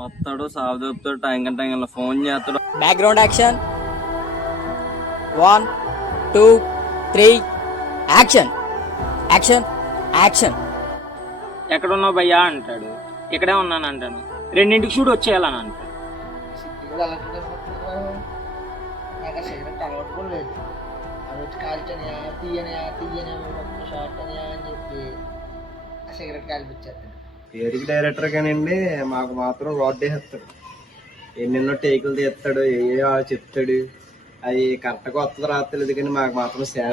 వస్తాడు సాగు దొరుకుతాడు టైం టైంలో ఫోన్ చేస్తాడు. Background action 1 2 3 action action action. ఎక్కడున్నావు భయ్యా అంటాడు. ఇక్కడే ఉన్నాను అంటాను. 2ంటికి షూట్ వచ్చేయాలని అంటాడు. నాకు ఆ సిగరెట్ అలవాటు కూడా లేదు. ఆ రోజు కాల్చనియా తీయనియా షార్ట్ అనియా అని చెప్పి ఆ సిగరెట్ కాల్పించేస్తాను. పేరుకి డైరెక్టర్ కానండి, మాకు మాత్రం రోడ్ వేస్తాడు. ఎన్నెన్నో టేకులు తీస్తాడు, ఏ చెప్తాడు. అవి కరెక్ట్గా వస్తుంది రాత్రలేదు కానీ మాకు మాత్రం సేవ.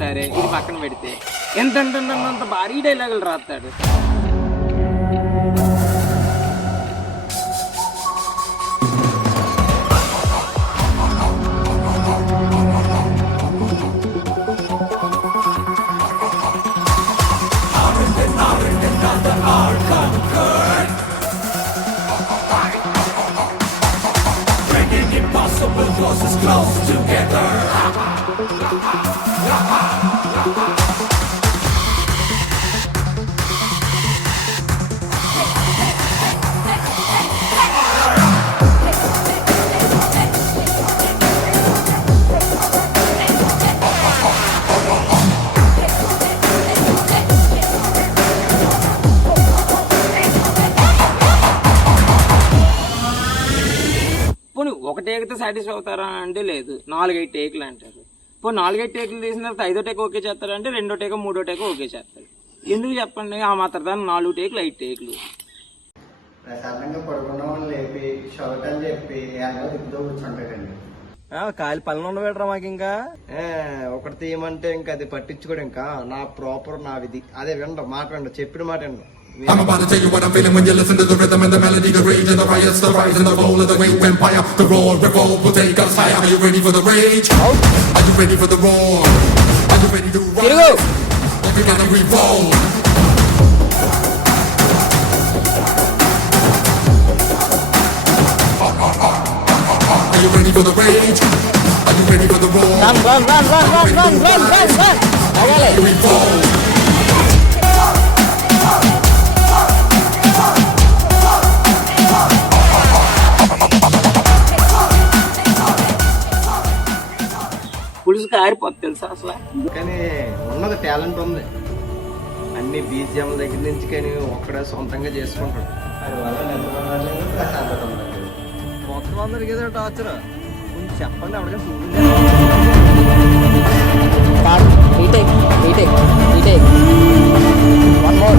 సరే ఇది పక్కన పెడితే ఎంత అంత భారీ డైలాగులు రాస్తాడు. పోనీ ఒక టేక్తో సాటిస్ఫై అవుతారా అంటే లేదు, 4-5 టేకులు అంటారు. పోనీ 4-5 టేకులు తీసిన తర్వాత 5వ టేక్ ఓకే చేస్తారంటే 2వ టేక్ 3వ టేక్ ఓకే చేస్తాడు. ఎందుకు చెప్పండి? ఆ మాత్రం 4 టేకులు 5 టేకులు. ప్రశాంతంగా పడుకున్న వాళ్ళు లేపి షౌట్ అని చెప్పి ఎలా దిగుతూ కూర్చుంటాడండి. కాలి పనులు ఉండబెట్టరా మాకు ఇంకా. ఒకటి తీయమంటే ఇంకా అది పట్టించుకోడు. ఇంకా నా ప్రాపర్ నా విధి అదే వినడం, మాట వినడం, చెప్పిన మాట వినడం. I'm about to tell you what I'm feeling when you listen to the rhythm and the melody, the rage and the riots, the rise and the roll of the great empire. The roar, revolt will take us higher. Are you ready for the rage? Are you ready for the roar? Are you ready to rise? Or we gotta revolt? Are you ready for the rage? Are you ready for the roar? Run. Are you revolt? పులుసు కారిపోతుంది తెలుసా అసలు. కానీ ఉన్నది talent ఉంది. అన్ని BGM దగ్గర నుంచి కానీ ఒక్కడే సొంతంగా చేసుకుంటాడు. అది వల్ల నెమ్మది ప్రశాంతత ఉందండి. మొత్తం అందరికి ఏదో టార్చర్ కొంచెం చెప్పండి. ఎవరికైనా retake 1 more